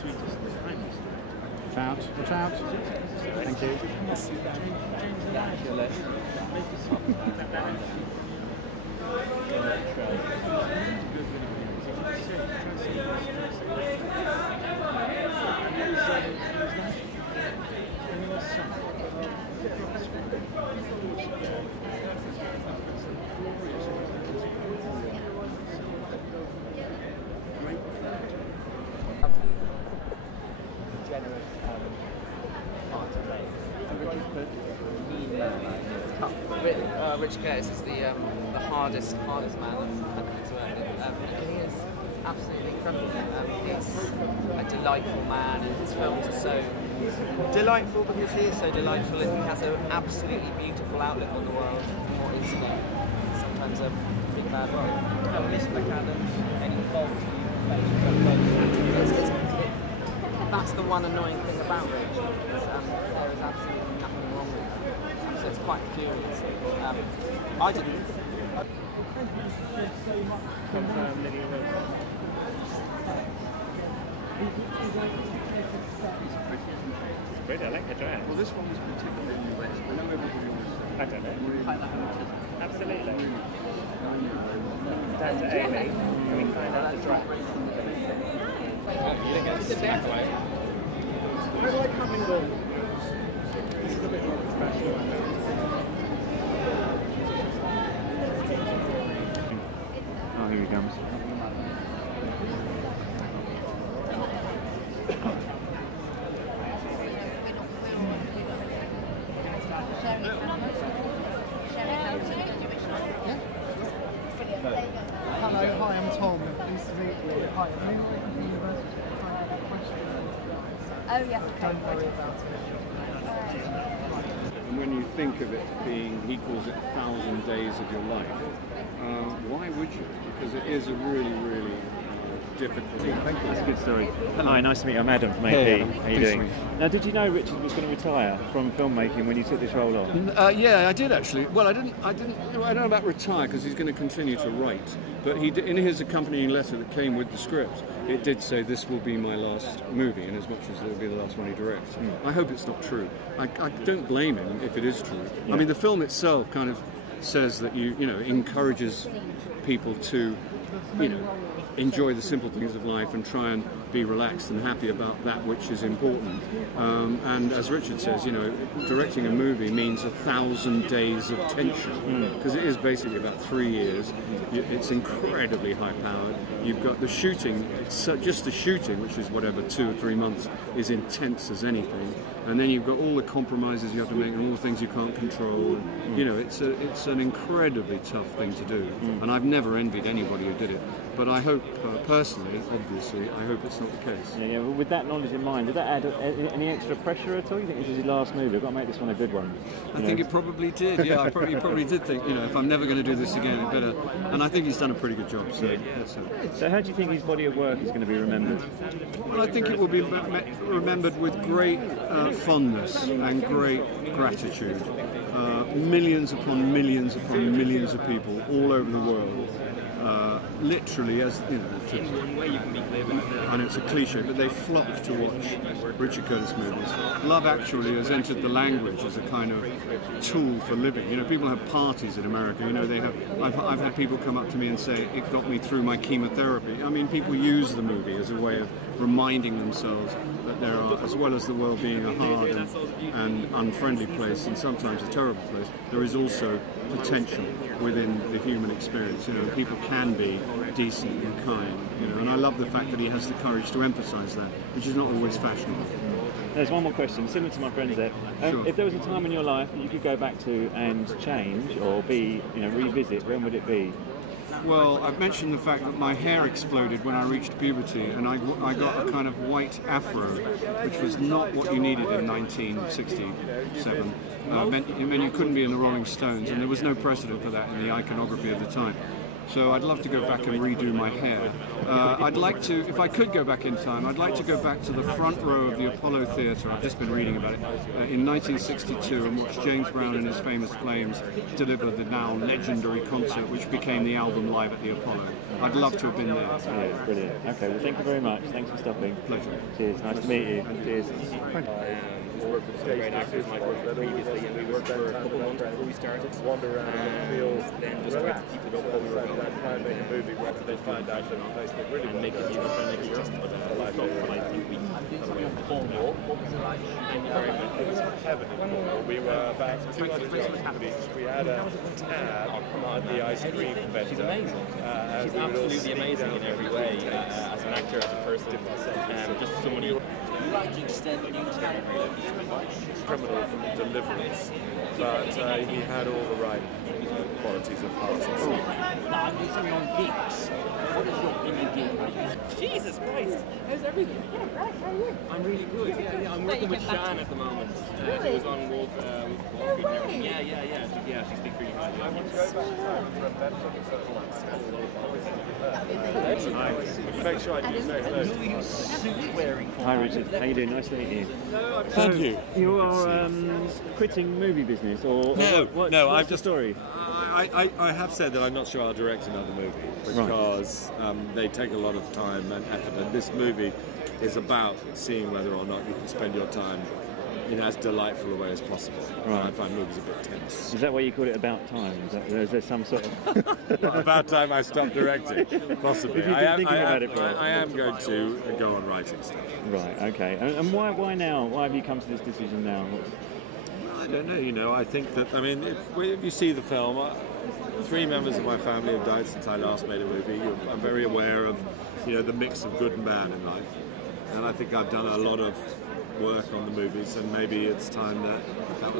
sweetest, the kindest. Watch out, watch out. Thank you. Richard Curtis is the hardest man I've had to work with. He is absolutely incredible. He's a delightful man, and his films are so delightful because he is so delightful, and he has an absolutely beautiful outlook on the world. What is sometimes a big bad world. Miss McAdams, any fault, that's the one annoying thing about Rich. There is absolutely nothing wrong with that. So it's quite furious. I didn't. Confirm that he was. It's pretty, I like the dress. Well, this one was particularly in the West. I know everybody was. I don't know. Absolutely. Down to Amy. Can we find out the dress? You didn't get the snack away. I like having the. This is a bit more professional, I know. Oh, here he comes. Hello, hi, I'm Tom. Pleased to meet you. Hi, I'm Neil from the university. I have a question. Oh, yes, okay. Don't worry about it. And when you think of it being, he calls it 1,000 days of your life, why would you? Because it is a really, really difficult thing. Thank you. It's a good story. Hi, nice to meet you. I'm Adam from AP. Hey, Adam. How are you doing? Now, did you know Richard was going to retire from filmmaking when you took this role on? Yeah, I did actually. Well, I don't know about retire because he's going to continue to write. But he, in his accompanying letter that came with the script, it did say this will be my last movie, in as much as it will be the last one he directs. I hope it's not true. I don't blame him if it is true. Yeah. I mean, the film itself kind of says that you know encourages people to enjoy the simple things of life and try and be relaxed and happy about that which is important. And as Richard says, directing a movie means 1,000 days of tension, because it is basically about 3 years. It's incredibly high-powered. You've got the shooting, just the shooting, which is whatever, 2 or 3 months, is intense as anything. And then you've got all the compromises you have to make and all the things you can't control. And, it's an incredibly tough thing to do. And I've never envied anybody who did it. But I hope, personally, obviously, I hope it's not the case. Yeah, well, with that knowledge in mind, did that add any extra pressure at all? You think this is his last movie? I've got to make this one a good one. I think it probably did, yeah. I probably did think, if I'm never going to do this again, it better. And I think he's done a pretty good job, so that's it. So how do you think his body of work is going to be remembered? Well, I think it will be remembered with great fondness and great gratitude. Millions upon millions upon millions of people all over the world. Literally, as I know it's a cliche, but they flock to watch Richard Curtis movies. Love Actually has entered the language as a kind of tool for living. People have parties in America. They have. I've had people come up to me and say it got me through my chemotherapy. I mean, people use the movie as a way of reminding themselves that there are, as well as the world being a hard and unfriendly place and sometimes a terrible place, there is also potential within the human experience. People can be decent and kind. And I love the fact that he has the courage to emphasise that, which is not always fashionable. There's one more question, similar to my friend's there. Sure. If there was a time in your life that you could go back to and change or revisit, when would it be? Well, I've mentioned the fact that my hair exploded when I reached puberty, and I got a kind of white afro, which was not what you needed in 1967. It meant you couldn't be in the Rolling Stones, and there was no precedent for that in the iconography of the time. So I'd love to go back and redo my hair. I'd like to, if I could go back in time, I'd like to go back to the front row of the Apollo Theatre. I've just been reading about it in 1962 and watch James Brown and his famous Flames deliver the now legendary concert, which became the album Live at the Apollo. I'd love to have been there. Yeah, brilliant. Okay, well, thank you very much. Thanks for stopping. Pleasure. Cheers. Nice to meet you. Cheers. He's worked with some great actors, and I've worked with previously, and we worked for a couple of months before we started. Then just tried to keep it up while we were going. And make it easy for us, but I think we Cornwall. Thank you very much. It was heaven in Cornwall. We were about 200 yards from the beach. We had a tab at the ice cream vendor. She's amazing. She's absolutely amazing in every way, as an actor, as a person, just somebody. Criminal from Deliverance, but he had all the right qualities of heart and soul. What is your indie gig? Jesus Christ! How's everything? Yeah, right, how are you? I'm really good. Yeah, I'm working with Shan at the moment. She was on Wolf Street and everything. Yeah, she speaks really well. Make sure I do say hello. Hi Richard, how you doing? Nice to meet you. Thank you. You are quitting movie business, or what's the story? I have said that I'm not sure I'll direct another movie because they take a lot of time and effort, and this movie is about seeing whether or not you can spend your time in as delightful a way as possible. Right. I find movies a bit tense. Is that why you call it About Time? Is there some sort of... About time I stopped directing, possibly. If you've been thinking about it for I am going to go on writing stuff. Right, okay. And why now? Why have you come to this decision now? I don't know, you know, I think that, I mean, if you see the film, 3 members of my family have died since I last made a movie. I'm very aware of, you know, the mix of good and bad in life. And I think I've done a lot of work on the movies, and maybe it's time that I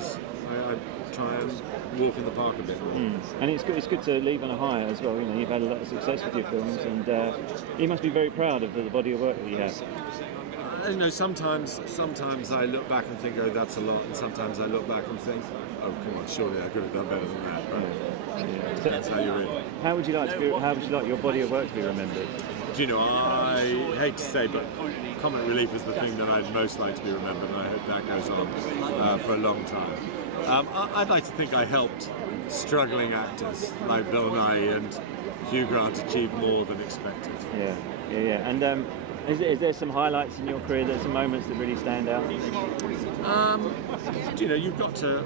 try and walk in the park a bit more. And it's good to leave on a high as well. You know, you've had a lot of success with your films, and you must be very proud of the body of work that you have. You know, sometimes I look back and think, oh, that's a lot, and sometimes I look back and think, oh, come on, surely I could have done better than that. But that's how you're in. How would you like your body of work to be remembered? Do you know, I hate to say, but comic relief is the thing that I'd most like to be remembered, and I hope that goes on for a long time. I'd like to think I helped struggling actors like Bill Nye and Hugh Grant achieve more than expected. Yeah. And is there some highlights in your career? There's some moments that really stand out? You know, you've got to...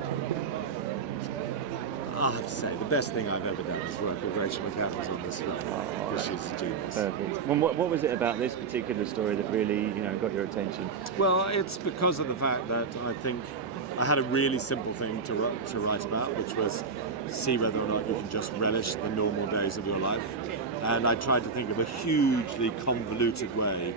I have to say, the best thing I've ever done is work with Rachel McAdams on this film, because she's a genius. Perfect. Well, what was it about this particular story that really, you know, got your attention? Well, it's because of the fact that I think I had a really simple thing to write about, which was see whether or not you can just relish the normal days of your life. And I tried to think of a hugely convoluted way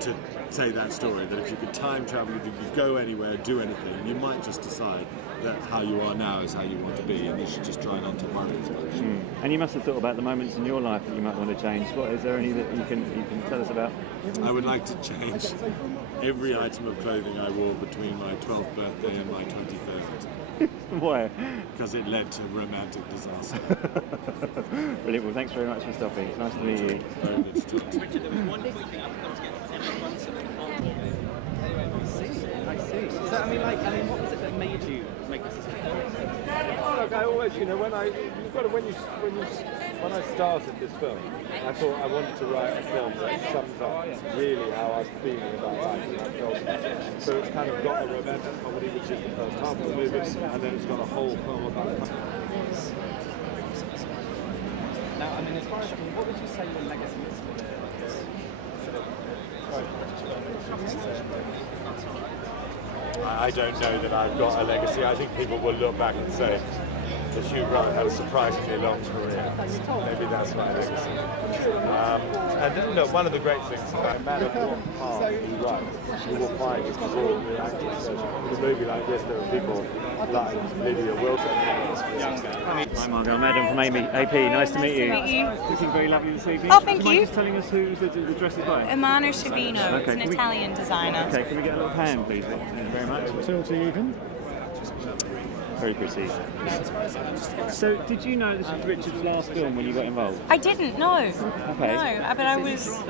to say that story, that if you could time travel, if you could go anywhere, do anything, you might just decide that how you are now is how you want to be, and you should just try not to worry as much. And you must have thought about the moments in your life that you might want to change. What is there any that you can tell us about? I would like to change every item of clothing I wore between my 12th birthday and my 23rd. Why? Because it led to romantic disaster. Brilliant. Well, thanks very much for stopping. It's nice to meet you. Very good to talk to you. Richard, there was one quick thing I was getting 10 months of the I see. So, what was it that made you make this decision? Look, I always, you know, when I started this film, I thought I wanted to write a film that sums up really how I was feeling about life and I felt. So it's kind of got a romantic comedy, which is the first half of the movie, and then it's got a whole film about it. Now, as far as, what would you say your legacy is for this sort of I don't know that I've got a legacy. I think people will look back and say that Hugh Grant had a surprisingly long career. Maybe that's my legacy. And look, one of the great things about no matter what part you write, you will find extraordinary actors. So in a movie like this, there are people like Lydia Wilson. Hi Margot, I'm Adam from AP. Nice to meet you. Nice to meet you. Looking very lovely this evening. Oh, thank Do you you. mind just telling us who the dress is by? Emano Shavino. Okay, It's an Italian designer. Okay, can we get a little hand, please? Thank you very much. Tilty even. Very pretty. So, did you know this was Richard's last film when you got involved? I didn't, no. Okay. No, but I was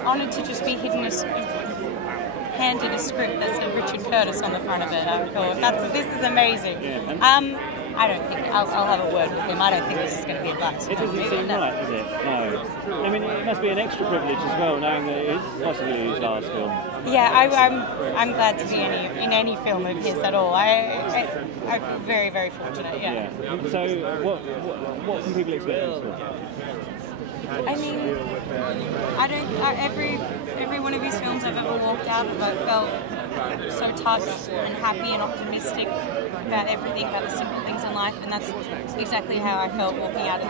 honoured to just be handed a script that said Richard Curtis on the front of it. I thought, this is amazing. Yeah. I don't think, I'll have a word with him. I don't think this is going to be advice. It doesn't seem right, does it? No. I mean, it must be an extra privilege as well, knowing that it is possibly his last film. Yeah, I'm glad to be in any film of his at all. I'm very, very fortunate, yeah. So, what can people expect this for? I mean, every one of his films I've ever walked out of, I've felt so touched and happy and optimistic about everything, about the simple things in life, and that's exactly how I felt walking out of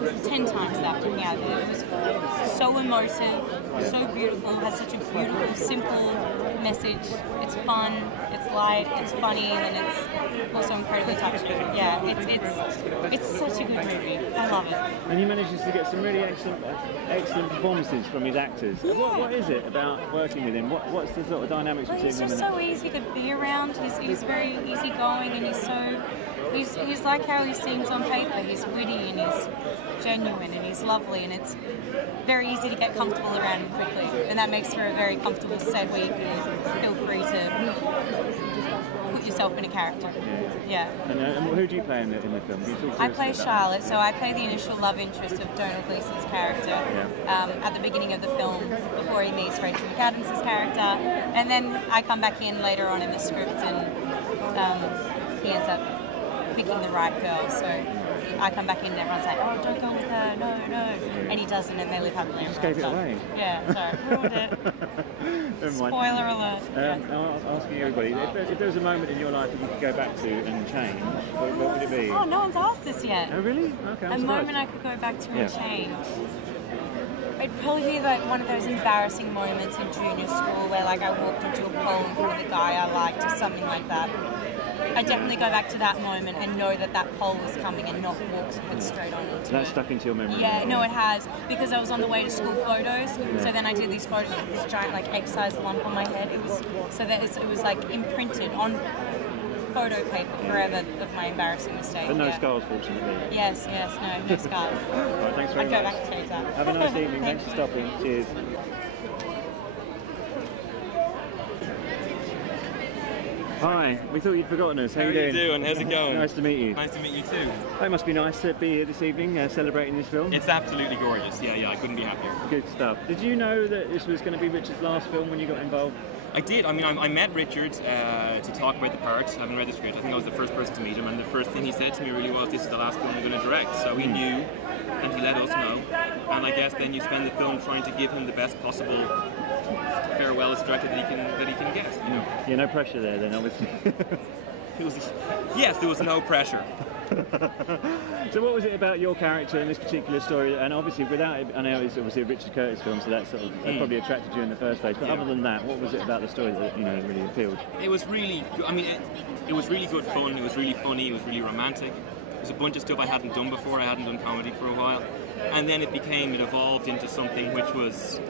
this. 10 times that walking out of it. It was so emotive, so beautiful, has such a beautiful, simple message. It's fun, it's light, it's funny, and it's also incredibly touching. Yeah, it's such a good movie. I love it. And he manages to get some really excellent performances from his actors. Yeah. What is it about working with him? What's the sort of dynamics between He's them? just so easy to be around. He's very easygoing, and he's like how he seems on paper. He's witty and he's genuine and he's lovely, and it's very easy to get comfortable around him quickly. And that makes for a very comfortable set where you can feel free to put yourself in a character. Yeah. And who do you play in the film? I play Charlotte, so I play the initial love interest of Donald Gleason's character at the beginning of the film before he meets Rachel McAdams' character, and then I come back in later on in the script and he ends up picking the right girl, so I come back in and everyone's like, oh, don't go with her, no, and he doesn't, and they live happily ever after. Just gave it away. Yeah, sorry, ruined it. Spoiler alert. I'm asking everybody, if there was a moment in your life that you could go back to and change, what would it be? Oh, no one's asked this yet. Oh, really? Okay, A moment I could go back to and change. It'd probably be like one of those embarrassing moments in junior school where like I walked into a pole in front of the guy I liked or something like that. I definitely go back to that moment and know that that pole was coming and not walk head straight on into That's it. stuck into your memory? Yeah, no, it has, because I was on the way to school photos, so then I did these photos with this giant like egg-sized lump on my head. It was like imprinted on photo paper forever of my embarrassing mistake. But no scars, fortunately. Yes, no scars. Right, thanks very I'd much. go back and change that. Have a nice evening. Thanks for stopping. Cheers. Hi, we thought you'd forgotten us. How you doing? How's it going? Nice to meet you. Nice to meet you too. It must be nice to be here this evening celebrating this film. It's absolutely gorgeous. Yeah, I couldn't be happier. Good stuff. Did you know that this was going to be Richard's last film when you got involved? I did. I mean, I met Richard to talk about the part. I haven't read the script. I think I was the first person to meet him, and the first thing he said to me really was, "This is the last film I'm going to direct." So he knew, and he let us know. And I guess then you spend the film trying to give him the best possible farewell as a director that he can get. You know. Yeah, no pressure there then, obviously. Yes, there was no pressure. So what was it about your character in this particular story? And obviously, without it, I know it's obviously a Richard Curtis film, so that probably attracted you in the first place. But other than that, what was it about the story that really appealed? It was really, I mean, it was really good fun. It was really funny. It was really romantic. It was a bunch of stuff I hadn't done before. I hadn't done comedy for a while, and then it evolved into something which was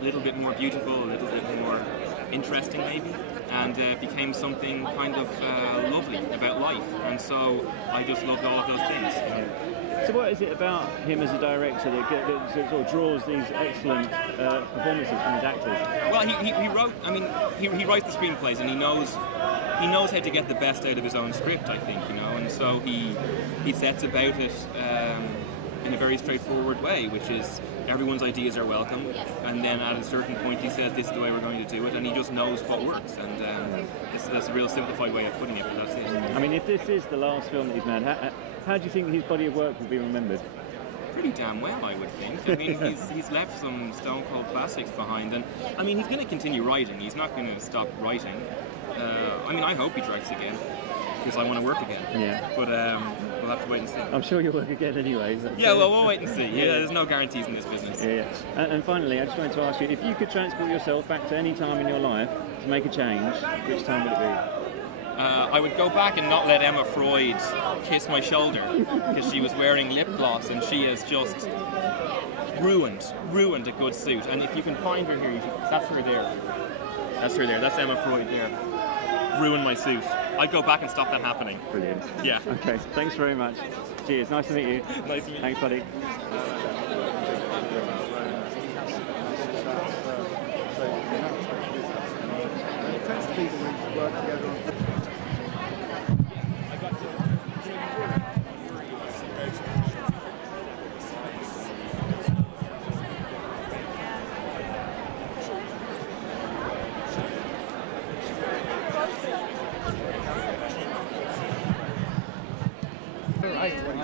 a little bit more beautiful, a little bit more interesting, maybe. And became something kind of lovely about life, and so I just loved all of those things. So what is it about him as a director that sort of draws these excellent performances from his actors? Well, he wrote. I mean, he writes the screenplays, and he knows how to get the best out of his own script. I think, and so he sets about it in a very straightforward way, which is everyone's ideas are welcome, and then at a certain point he says this is the way we're going to do it, and he just knows what works, and that's a real simplified way of putting it, but that's it. I mean, if this is the last film that he's made, how do you think his body of work will be remembered? Pretty damn well, I would think. I mean, he's left some stone cold classics behind, and I mean, he's going to continue writing. He's not going to stop writing. I mean, I hope he directs again, because I want to work again. Yeah. But we'll have to wait and see. I'm sure you'll work again anyway. Yeah, well, we'll wait and see. Yeah, there's no guarantees in this business. Yeah. And finally, I just wanted to ask you, if you could transport yourself back to any time in your life to make a change, which time would it be? I would go back and not let Emma Freud kiss my shoulder, because she was wearing lip gloss and she has just ruined a good suit. And if you can find her here, that's her there. That's her there. That's Emma Freud there. Ruined my suit. I'd go back and stop that happening. Brilliant. Yeah. Okay, thanks very much. Cheers, nice to meet you. Nice to meet you. Thanks, buddy.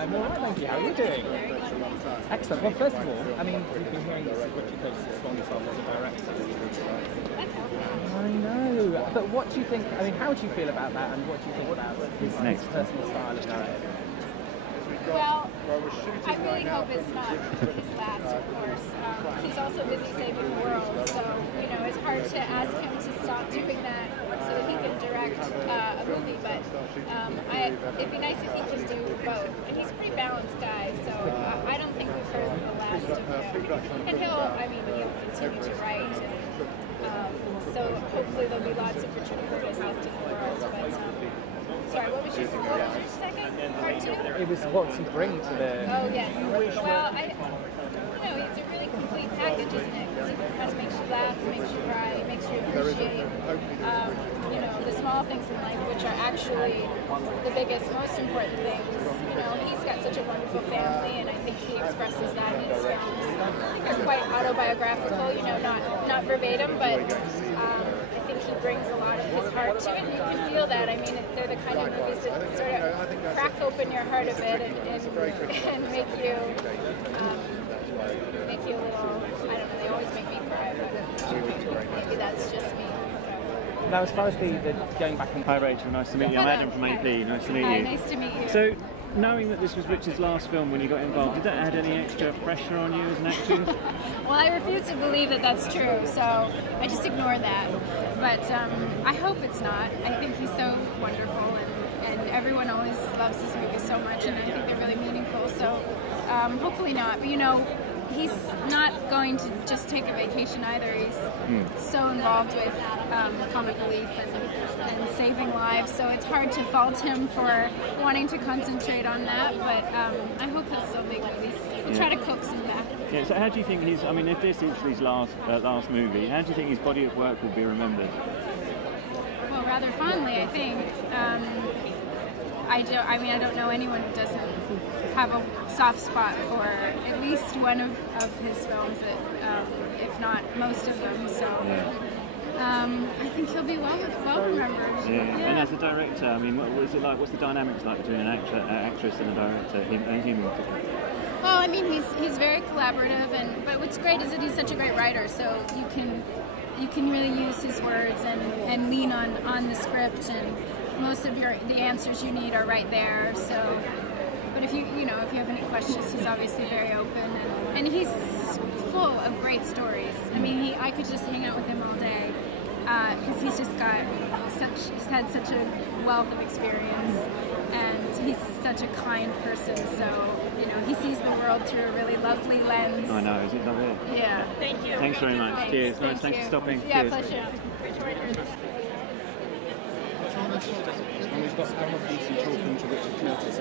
I'm all right, thank you. How are you doing? Excellent. Well, first of all, I mean, we've been hearing this Richard Curtis's longest role as a director. I know, but what do you think? I mean, how do you feel about that, and what do you think about his personal style of directing? Well, I really hope it's not his last, of course. He's also busy saving the world, so, you know, it's hard to ask him to stop doing that so that he can direct a movie, but it'd be nice if he could do both. And he's a pretty balanced guy, so I don't think we've heard the last of him. And he'll continue to write, and so hopefully there'll be lots of Richard Curtis left in the world, but... Sorry, what was your second part two? It was what's he bring to the... Oh, yes. Well, it's a really complete package, isn't it? Because he kind of makes you laugh, makes you cry, makes you appreciate, the small things in life, which are actually the biggest, most important things. You know, he's got such a wonderful family, and I think he expresses that in his films. They're quite autobiographical, not verbatim, but... he brings a lot of his heart to it, and you can feel that. I mean, they're the kind of movies that sort of crack open your heart a bit and make you a little, I don't know, they always make me cry, but maybe that's just me. Now, as far as the going back and... Hi Rachel, nice to meet you. I'm Adam from AP, nice to meet you. Hi, nice to meet you. So, knowing that this was Richard's last film when you got involved, did that add any extra pressure on you as an actress? Well, I refuse to believe that that's true, so I just ignore that. But I hope it's not. I think he's so wonderful, and everyone always loves his movies so much, and I think they're really meaningful, so hopefully not. But he's not going to just take a vacation either. He's so involved with comic relief and saving lives, so it's hard to fault him for wanting to concentrate on that, but I hope he'll still make movies. We'll try to coax him back. Yeah, so how do you think if this is his last movie, how do you think his body of work will be remembered? Well, rather fondly, I think. I don't know anyone who doesn't have a soft spot for at least one of his films, if not most of them. So I think he'll be well remembered. Yeah. And as a director, I mean, what was it like? What's the dynamics like between an actress and a director? Him in particular. Well, I mean, he's very collaborative, but what's great is that he's such a great writer. So you can really use his words and lean on the script, and most of the answers you need are right there. So, but if you have any questions, he's obviously very open, and he's full of great stories. I mean, I could just hang out with him all day because he's had such a wealth of experience, and he's such a kind person. So he sees the world through a really lovely lens. I know, isn't it lovely? Yeah. Thank you. Thanks very much. Cheers. Thanks for stopping. Yeah, Cheers. pleasure. And we've got Donald Beatty talking to Richard Curtis.